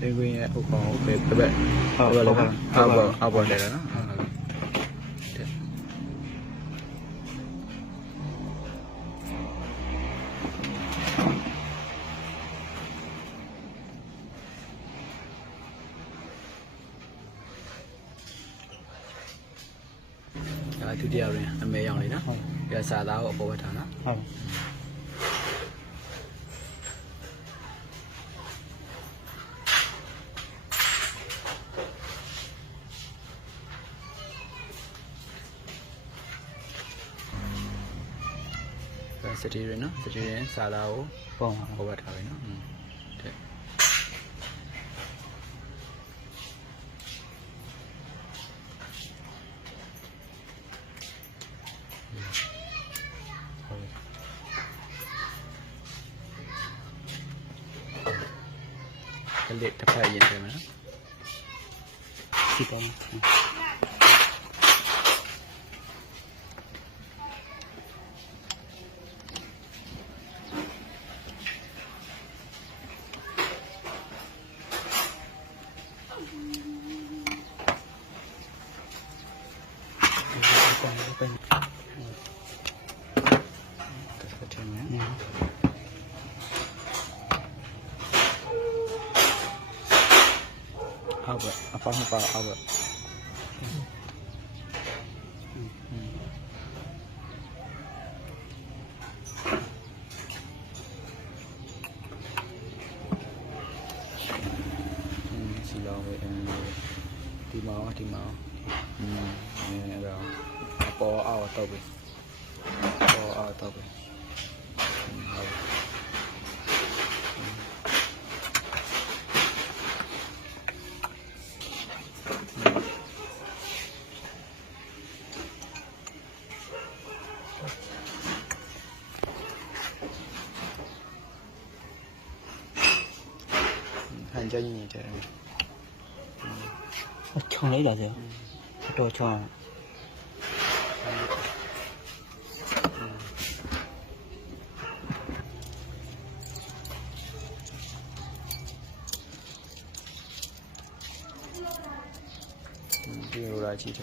တွင်တွင်ရဲ့ဥပ္ပောဘယ်ဘက်ဟုတ်ဘယ်ဟုလိုတ်လဲဟုတ်အောက်ဟုဘောတ်အောက်ဘောလဲနော်ဒါဒုတိယရင်အမေရောင်လေးနော်ဟုတ်ပြစာသားကိုအပေါ်ဝတ်ထားနော်ဟုတ် စတီရင်နော်စတီရင်စာသားကိုပုံအပေါ်ဝတ်ထားပဲနော်တဲ့ဟုတ်ကလေးတစ်ဖက်ရင်တယ်မနော်ဒီပုံပုံပုံပုံတက်တယ်နော်အောက်ဘက်အပေါင်းမ Apa kabar, thì timau timau nè rồi bỏ ao tàu bì bỏ ao tàu bì hành cho như vậy trời 他抢了一点钱，多少钱？嗯，比来几条。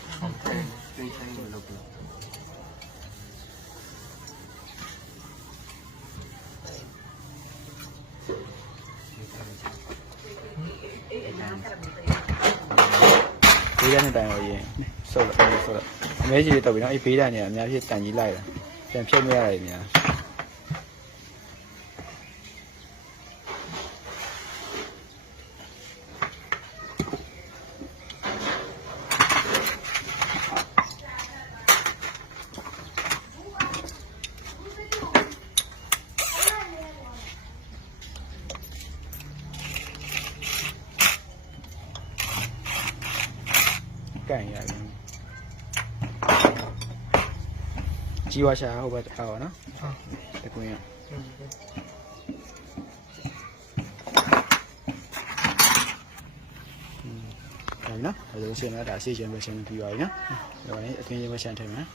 ကနေတိုင်ရောရင်ဆော့လို့ဆော့လို့အမဲကြီးတော့ပြီနော်အေးဘေးတိုင်းနေအများကြီးတန်ကြီးလိုက်တာပြန်ဖြုတ်မရရတယ်များ ကန်ရတယ်ကြီးဝါရှာဟုတ်ပါအော်နော်တကွင်းရဟုတ်နော်အဲလိုရှင်းလာဒါရှင်းချင်းပဲရှင်းပြီးပါပြီနော်ဒါပါရင်အတွင်းချင်းပဲရှင်းထည့်မယ်